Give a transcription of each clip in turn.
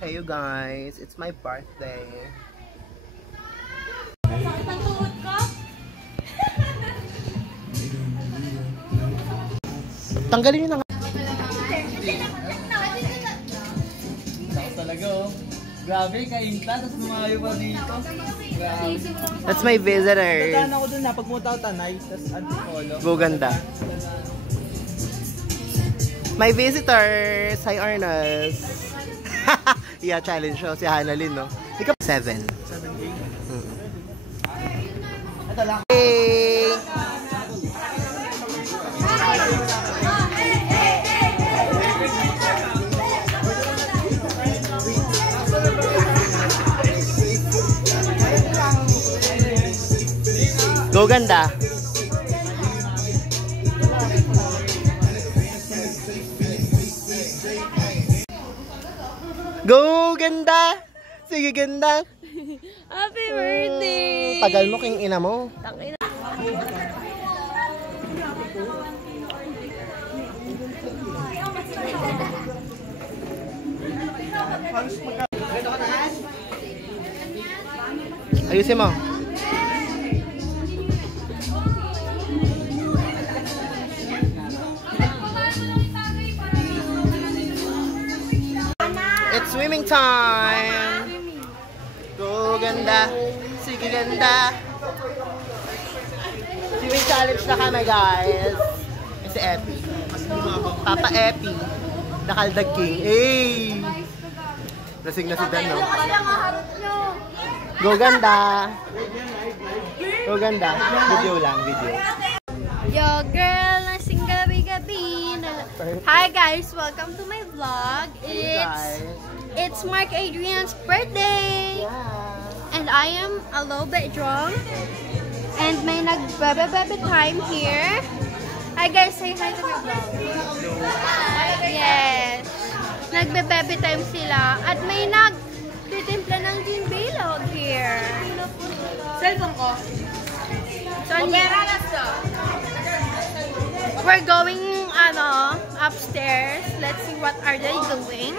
Hey you guys, it's my birthday. Tanggalin nyo na nga. Talaga oh. Grabe, kainta, tapos lumayo pa dito. Grabe. That's my visitors. Tandaan ako dun na, pag pumunta ako Tanay, tapos Antipolo. Guganda. My visitors! Hi Arnas! Yeah, challenge show si Hanalyn, no? Ikaw 7. 7K? Ito lang. Hey! Go ganda! Go ganda! Sige ganda! Happy birthday! Tagal mo king ina mo. Tangina. Ayusin mo. It's swimming time! Go ganda! Sige ganda! Swimming challenge na kami guys! Si Epi. Papa Epi. Nakaldag king. Hey! Lasing na si Dan, no? Go ganda! Go ganda! Video lang, video. Yo girl, nasing gabi-gabi. Hi guys, welcome to my vlog. It's Mark Adrian's birthday. Yeah. And I am a little bit drunk. And may nag-bebe-bebe time here. Hi guys, say hi to my vlog. Yes. Nagbe-bebe time sila. At may nag-titimpla ng gin bilog here. Cellphone ko. So, we're going upstairs. Let's see what are they doing.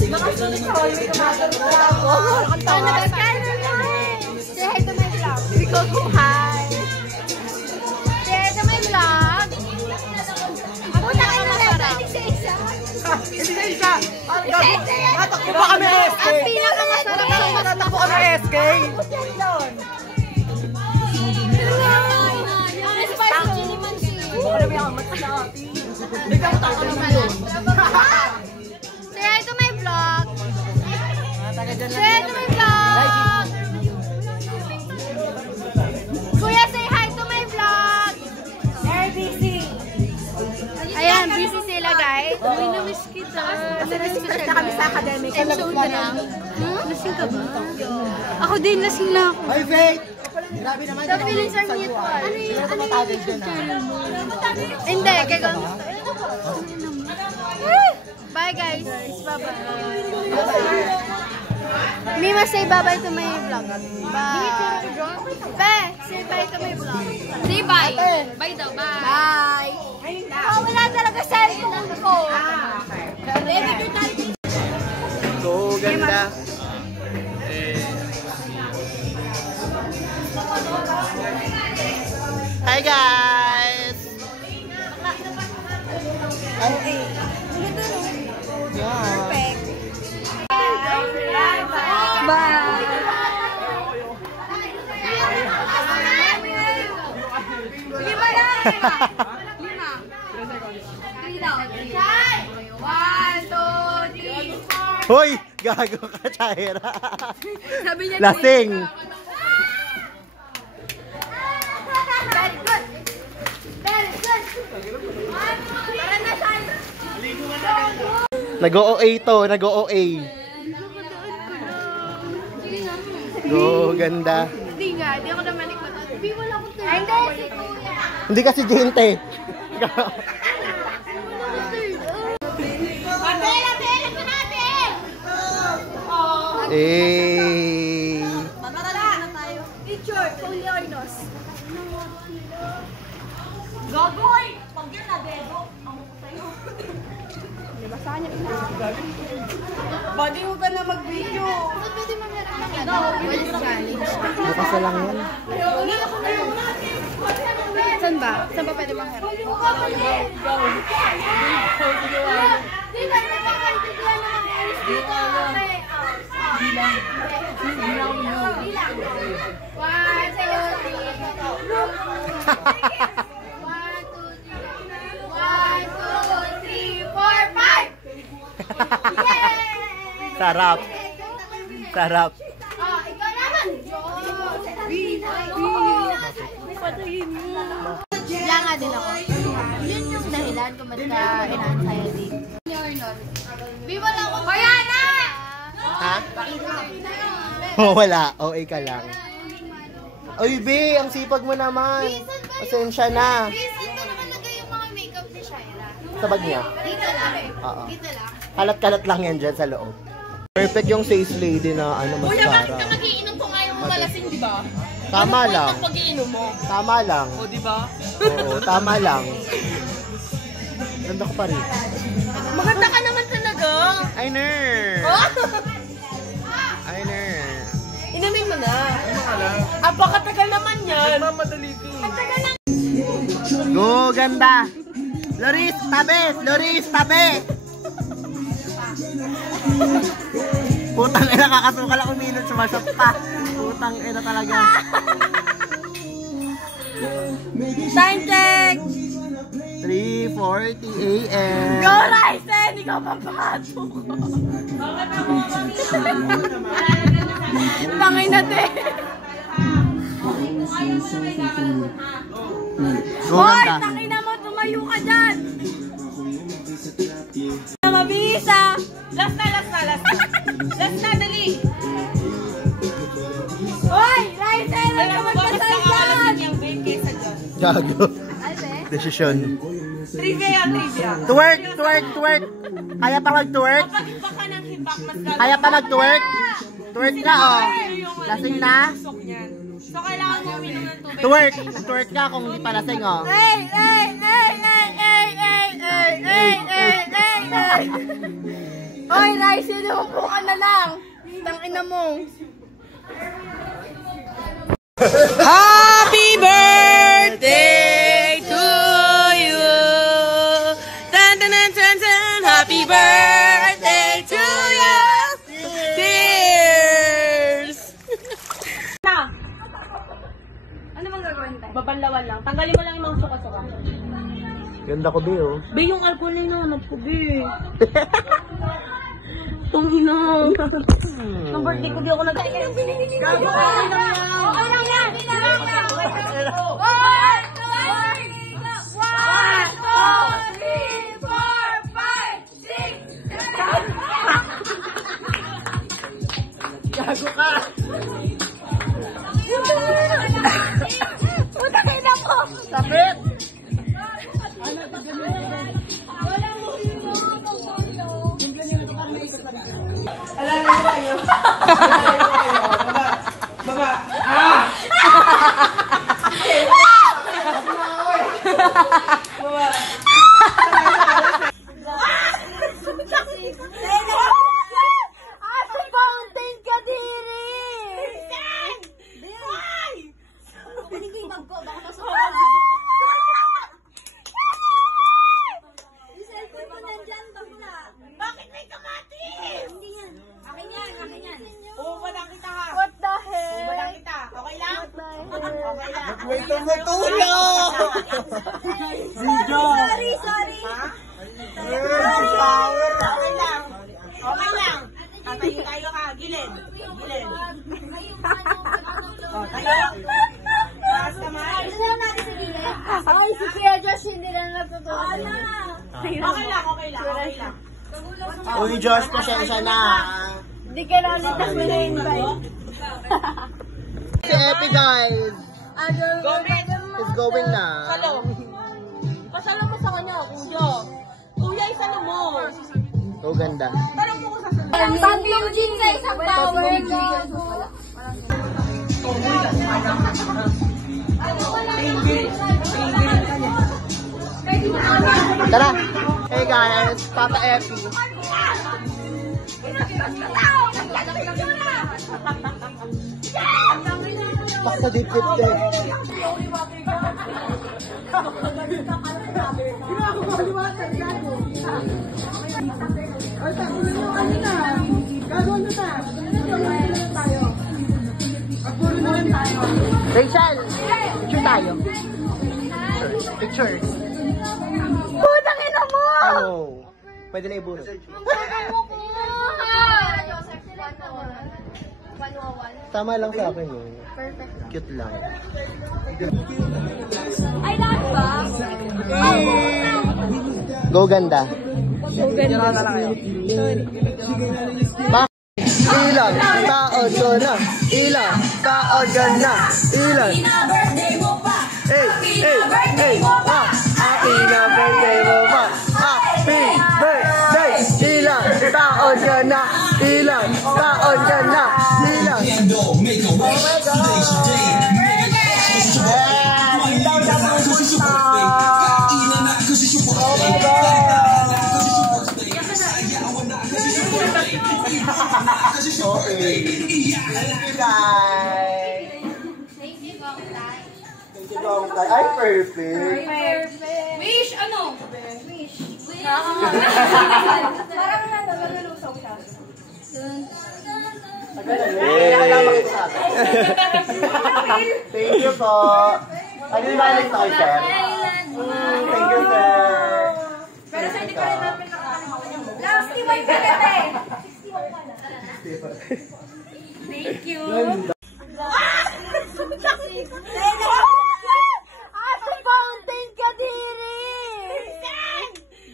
Say hi to my vlog. Hi. Say hi to my vlog. Ang pinakamasarap. Hindi na isa! Matakbo pa kami SK! Ang pinakamasarap. Matakbo kami SK! Say hi to my vlog. Say hi to my vlog. Kuya, say hi to my vlog. Very busy. Ayan, busy sila guys. Uy, na-miss kita. Na-miss kami sa academic. Episode na lang. Lasing ka ba? Ako din, lasing lang ako. Ay, Faith! Grabe naman. The feelings are mutual. Ano yung YouTube channel mo? Hindi, gagawin mo. Bye guys. Bye-bye. Mima, say bye-bye to my vlog. Bye. Bye. Say bye to my vlog. Say bye. Bye daw. Bye. Bye. Wala talaga cellphone ko. Go ganda! Hi guys! Okay. Perfect. Bye. Lima lang. Lima. 3 daw. 1, 2, 3, 4. Hoy! Gago ka, Chaira! Sabi niya Lasing! Very good. Very good. Para na saan? Nag-OA to, nag-OA. Go ganda! Hindi nga, hindi ako naman ikot. Hindi, wala akong third. Hindi, si Kuya. Hindi kasi Jinte. Eh. Mamatala na tayo. Teacher, Paulianos. Go Body mo ka na mag-video. Pwede mo meron ng ano? Challenge. Bukas na lang yan. Saan ba? Saan ba pwede mang harap? Sarap. Sarap. Oh, ikaw naman. Kaya nga din ako. Yun yung dahilan kung ba't ka in-anxiety. Wala ko. Kaya na! Ha? Oh, wala. OA ka lang. Oy, be, ang sipag mo naman. Pasensya na. Reason ko nakalagay yung mga makeup ni Shaira. Sa bag niya. Dito lang. Oo. Dito lang. Kalat-kalat lang yan dyan sa loob. Perfect yung face lady na ano, Kuya, bakit ka mascara. nagiinom kung ayaw mo malasing, di ba? Tama Ano lang. ang pag-iinom mo? Tama lang. O, di ba? Oo, tama lang. Ganda ko pa rin. Maganda ka naman talaga. Ay, ner. Oh? Ay, ner. Inumin mo na. Apakatagal naman yan. Mamadali ko. Go, ganda. Loris, tabi. Loris, tabi. Putang ina, kakasukal ako minute, sumasap pa. Putang ina talaga. Time check! 3:40 a.m. Go, Ryzen! Ikaw papato ko. Tangay na din. Go, Hoy, ganda. tangay na mo, tumayo ka dyan. Mabisa. Last na. Last na, dali. Hoy, Ryzen! Huwag ka magpasal dyan. Gago. Desisyon. Trivia yan, trivia. Twerk, twerk, twerk. Kaya pa mag-twerk? Kapag iba ka ng hibak, mas lalo. Kaya pa mag-twerk? Twerk na, oh. Lasing na? So, kailangan mo uminom ng tubig. Twerk. Twerk ka kung hindi pa lasing, oh. Hoy, Ryzen, umupo ka na lang. Tangina mo. Happy birthday to you. Tan tan tan tan tan. Happy birthday to you. Cheers. Na. Ano bang gagawin tayo? Babanlawan lang. Tanggalin mo lang yung mga suka-suka. Ganda ko, Bi, oh. Be, yung alcohol na hinanap ko, Be. Tungina. Nung birthday ko, di ako nag-ay. Okay lang yan. Okay lang yan. One, two, three, four, five, six, seven. Gago ka. Puta kayo na ko. Sakit. Bakit may kamatis? Hindi yan. Akin yan, akin yan. Uubatan kita ha. What the hell? Uubatan kita. Okay lang? Okay lang. Wait lang matulog. Sorry. Ha? Power. Okay lang. Okay lang. Tatayo tayo ha. Gilid. Gilid. O, tayo. Taas kamay. Ay, si Kuya Josh hindi na natutunan. Okay lang, okay lang. Okay lang. Uy, Josh, pasensya na. Hindi ka na ulit ako na-invite. Si Epi, guys. Go, Ben. Is going na. Salo. Pasalo mo sa kanya, kuya. Kuya, isalo mo. Oh, ganda. Parang mo ko sa Tatlong gin sa isang tower. Tara. Hey guys, Papa Epi. Basta dip-dip din. Rachel, picture tayo. Picture. Putang ina mo! Ano? Pwede na ibunod. Tama lang sa akin yun. Perfect. Cute lang. Ay, lahat ba? Go ganda. Ilang taon ko na, ilang taon ka na, ilang. Hey, hey, hey, happy na birthday mo pa, happy birthday. Ilang taon ka na, ilang taon ka na, ilang. Oh my God! Okay. Thank you guys. Thank you, Gong Tai. Thank you, Gong Tai. Ay, perfect. Wish, ano? Wish. Parang nalusaw siya. Thank you po. Ano yung balik na kay Sir? Thank you, Sir. Pero sa hindi ka rin namin nakakalimutan mo. Last 61 ka na eh. 61 ka na. Thank you. Ate Fountain ka diri! Kristen!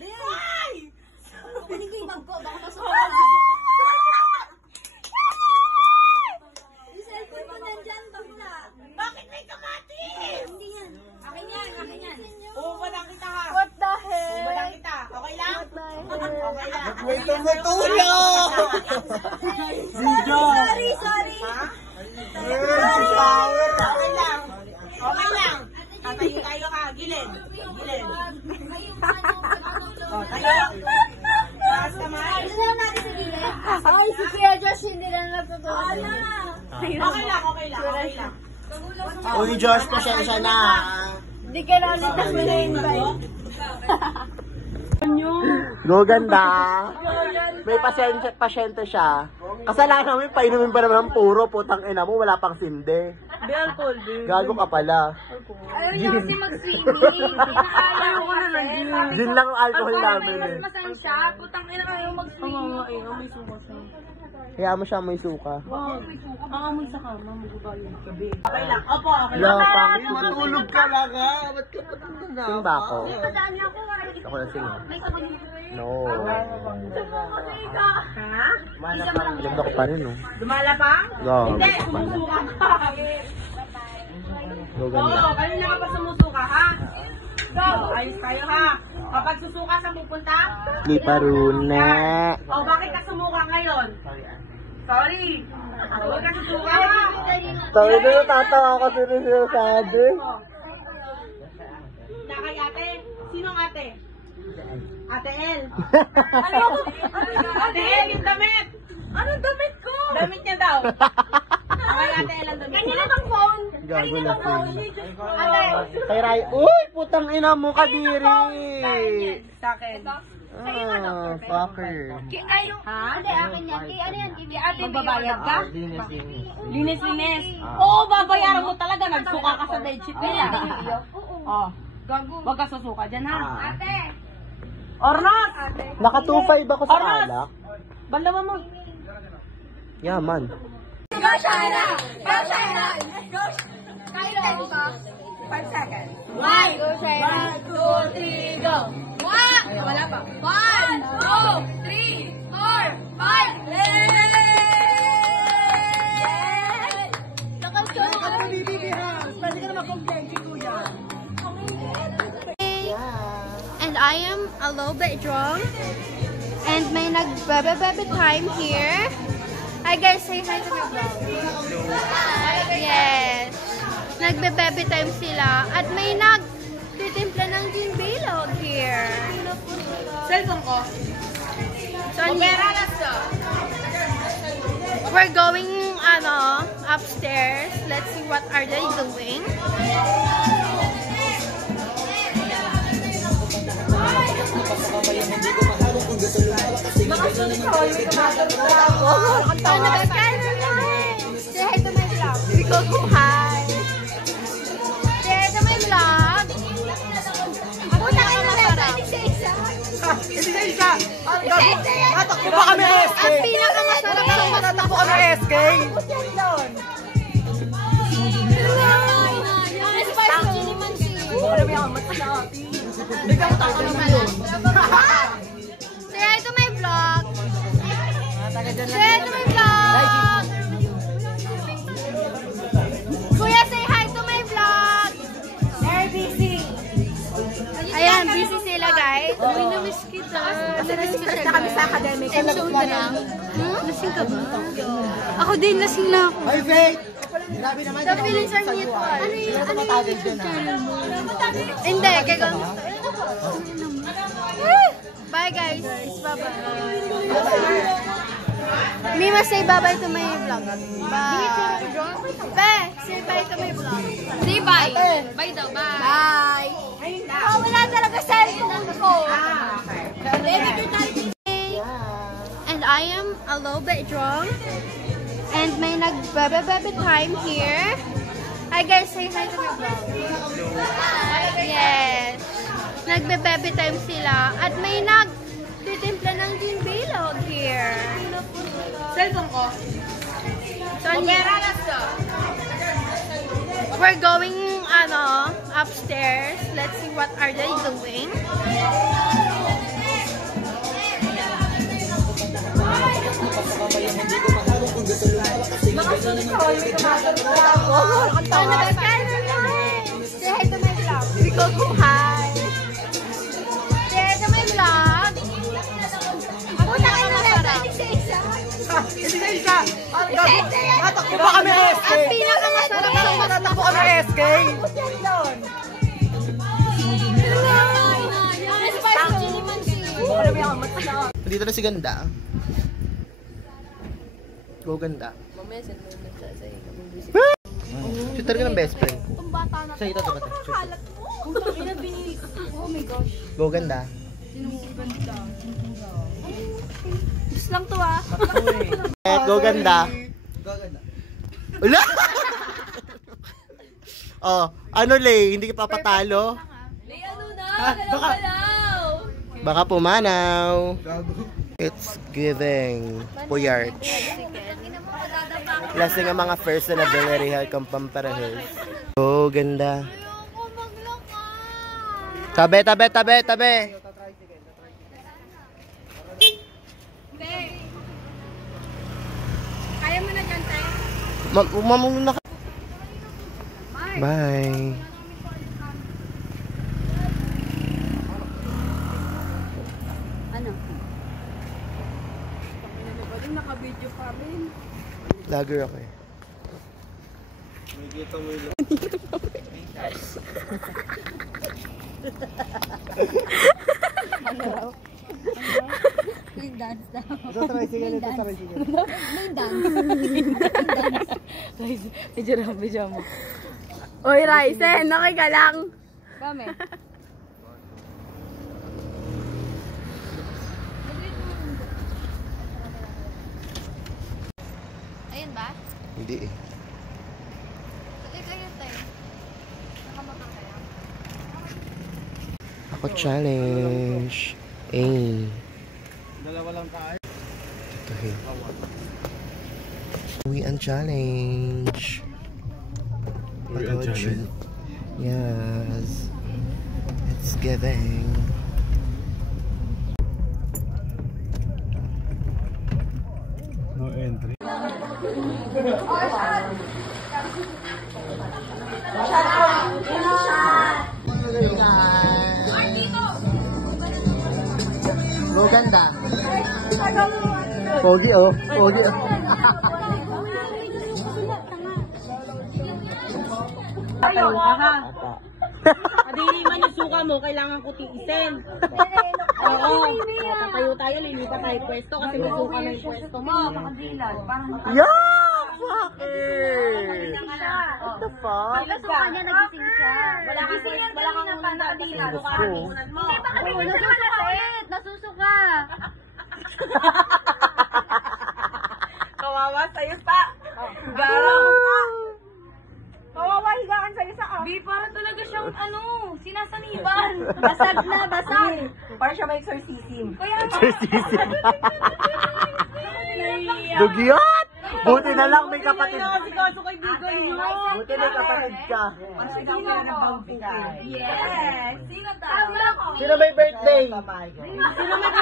Why? Kunin ko yung bag ko, baka masuk. Yung cellphone ko nandyan, bakla. Bakit may kamatis? Hindi yan. Akin yan, akin yan. Uubadang kita ha. What the heck? Uubadang kita. Okay lang? Okay lang. May tumutulong! Sorry, sorry. Ha? Okay lang. Okay lang. Tatayo tayo ka. Gilid. Gilid. O, tayo. Taas kamay. Ay, si Kuya Josh hindi na natutuwa. Okay lang, okay lang, okay lang. Uy, Josh, pasensya na. Hindi ka na ulit ang na-invite. Go ganda. May pasyente siya. Kasalanan namin, painumin pa naman ng puro. Putang ina mo, wala pang sinde. Gago ka pala. Ayaw niya kasi mag-swimming. Ayaw ko na lang. Gin lang ang alcohol namin eh. Masan siya. Putang ina kayo mag-swimming. Kaya mo siya may suka. Okay lang. Opo, okay lang. Wala pang matulog ka lang ha. Ba't ka patulog na? Sing ba ako? Padaan niya ako. Ako na sing. May sabon dito. No. Ha? Ganda ko pa rin oh. Lumalapang? Go. Hindi, sumusuka ka. Go Oo, ganda. kanina ka pa sumusuka ha? Go, ayos tayo ha. Kapag susuka sa pupunta? Liparuna. O, bakit ka sumuka ngayon? Sorry. Huwag ka susuka ha. Sabi na natatawa ko sinasabi. Na kay ate? Sinong ate? Ate El. Ate El, yung damit. Anong damit ko? Damit niya daw. Okay, Ate El ang damit. Kanina bang phone? Gago na phone. Ate. Kay Ray. Uy, putang ina mo kadiri. Sa akin. Ah, fucker. Ay, hindi, akin yan. Ano yan? Kay ate. Magbabayad ka? Linis. Linis-linis. Oo, babayaran mo talaga. Nagsuka ka sa bedsheet nila. Oh. Gago. Huwag ka susuka dyan ha. Ate. Ornos! Naka 2.5 ako sa Oras! alak. Bandaman mo. Yaman. Go, China! Go, China! Go! Kaya ka? 5 seconds. One, go, China! 1, 2, 3, go! One! Wala pa. 1, 2, 3, 4, 5! Yes! Nakasunog ka na bibigyan. Pwede ka na mag-complain si Kuya. And I am a little bit drunk. And may nag-bebe-bebe time here. Hi guys, say hi to my vlog. Yes. Nagbe-bebe time sila. At may nagtitimpla ng gin bilog here. Cellphone ko. Pera, let's go. We're going, upstairs. Let's see what are they doing. Say hi to my vlog. Rico, hi. Say hi to my vlog. Ako na kayo masarap. Isa. Tatakbo pa kami SK. Ang pinakamasarap sa Tatakbo kami SK. Say hi to my vlog. Say hi to my vlog. Kuya, say hi to my vlog. They're busy. Ayan, busy sila guys. Uy, namiss kita. Namiss Na kami sa academic. Episode na lang. Lasing ka ba? Ako din, lasing na ako. Ay, Faith! Grabe naman. The feelings are mutual. Ano yung YouTube channel mo? Hindi, kaya bye guys. Bye-bye. Mima, say bye-bye to my vlog. Bye. Be, say bye to my vlog. Say bye. Bye daw, bye. Bye. Wala talaga cellphone ko. And I am a little bit drunk. And may nag-bebe-bebe time here. Hi guys, say hi to my vlog. Yes. Nagbe-bebe time sila. At may nagtitimpla ng gin bilog here. Cellphone ko. Pera, let's go. We're going, upstairs. Let's see what are they doing. Say hi to my vlog. Rico, hi. Say hi to my vlog. Ako na kayo masarap. Isa. Tatakbo pa kami SK. Ang pinakamasarap sa Tatakbo kami SK. Dito na si Ganda. Go Ganda. Shooter ka ng best friend. Itong bata na Sa'yo ito, diba? kalat mo. Oh my gosh. Go Ganda. Just lang to ah. Go Ganda. Ula! Oh, ano Lay? Hindi ka papatalo? May ano na, Baka pumanaw. It's giving Puyarch. Lasing ang mga first na very high kang pamparahis. Oh, ganda. Ayoko maglakad. Tabi. Kaya mo na dyan, tayo. Mamuna ka. Bye. Ano? Naka-video pa rin. Lager ako eh. May dance daw. Ito tricycle. May dance. Video mo. Oy, Ryzen, okay ka lang? Kami. Ayun ba? Hindi eh. Ayun tayo. Nakamotor kaya? Ako challenge. Dalawa lang tayo. Ito eh. Uwian challenge. Uwian challenge. Yes. It's giving. No entry. Go Ganda. Pogi oh. Pogi oh. Ayun, aha. Adili man yung suka suka mo, kailangan ko tiisin. Oo. Tatayo tayo, lilipat tayo pwesto kasi may suka na yung pwesto mo. Yeah! Bakit? What the fuck? Suka niya, nagising siya. Wala kang unang nakadilan. Suka ang inunan mo. Hindi pa kami nasusuka. Nasusuka. Kawawa sa'yo pa. Garang pa. Kawawa, higaan sa'yo sa ka. Di, parang talaga siyang sinasaniban. Basag na, basag. Para siya may exorcism. Kaya Dugyot! Buti na lang may kapatid. Kasi kaso kaibigan nyo. Buti may kapatid ka. Ang sigaw na ng bangkukil. Yes. Sino ta? Sino may birthday? Sino may birthday? Sino may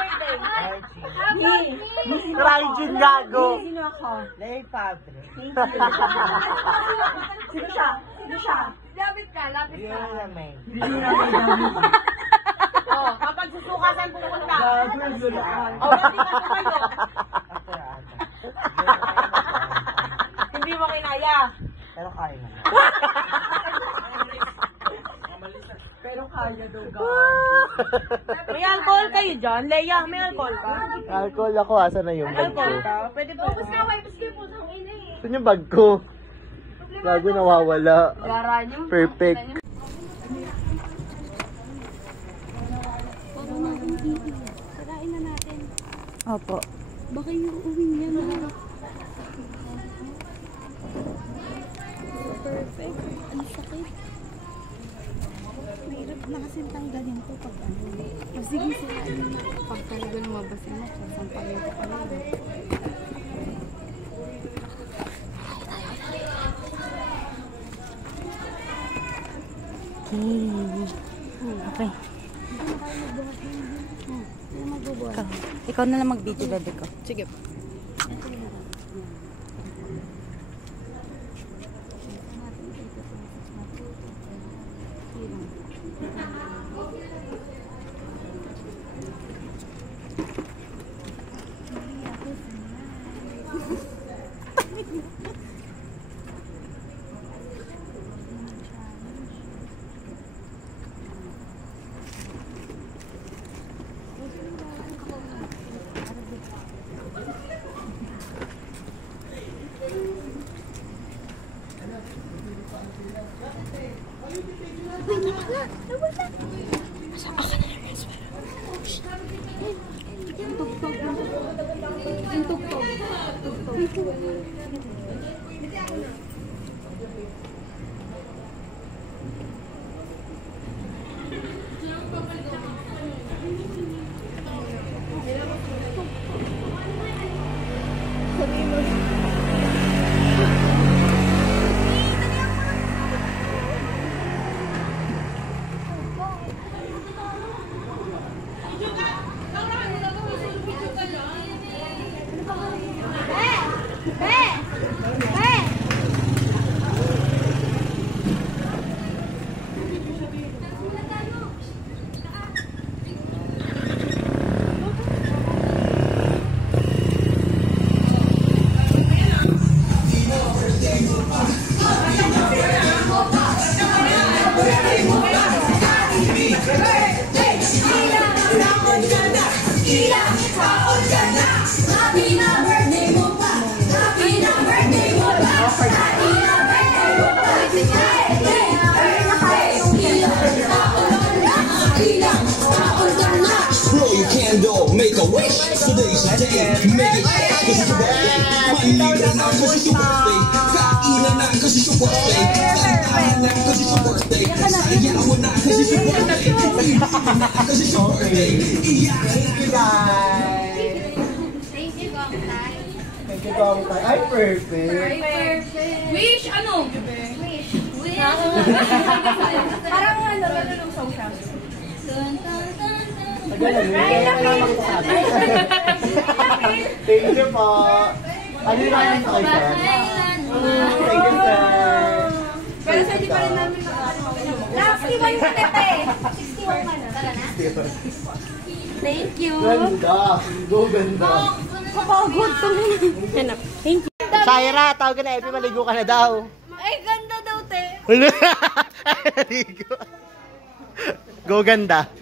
birthday? Rygin Gago. Sino ako? Lay Padre. Sino siya? Sino siya? Lapit ka, lapit ka. Oh, kapag susukasan pupunta. Oh, hindi ka tumayo. Hindi mo kinaya. Pero kaya na. Pero kaya daw May alcohol kayo dyan? Leia, may alcohol ka? Alcohol ako, asa na yung bag ko? Alcohol ka? Pwede po. Saan yung bag ko? Bago nawawala. Perfect. Sarain na natin. Opo. Baka yung uwi niya na. Perfect. Ang sakit. Mahirap na kasi tanggalin to pag ano. Sige sila na. Pag talaga lumabas na, sasampalin ko pa lang. Okay. Ikaw na lang mag-video, bebe ko. Sige. Blow your candle, make a wish. Today's your day, make it cause it's your birthday. Manila na cause it's your birthday. Kainan na cause it's your birthday. Kantahan na cause it's your birthday. Sayaw mo na cause it's your birthday. Iiwan na cause it's your birthday. Iyakin na. Thank you, Gongtai. Thank you, Gongtai. Ay, perfect. Perfect. Wish, ano? Wish. Wish. Parang ano, gano'n ng social. Thank you po. Ano yung namin sa kayo, sir? Thank you, sir. Pero sa hindi pa rin namin nakakatawa. 61 ka, Tepe. 61 ka na. Tara na. Thank you. Ganda. Go, ganda. Kapagod to. Thank you. Shaira, tawag ka na, Epi, maligo ka na daw. Ay, ganda daw, te. Maligo. Go ganda.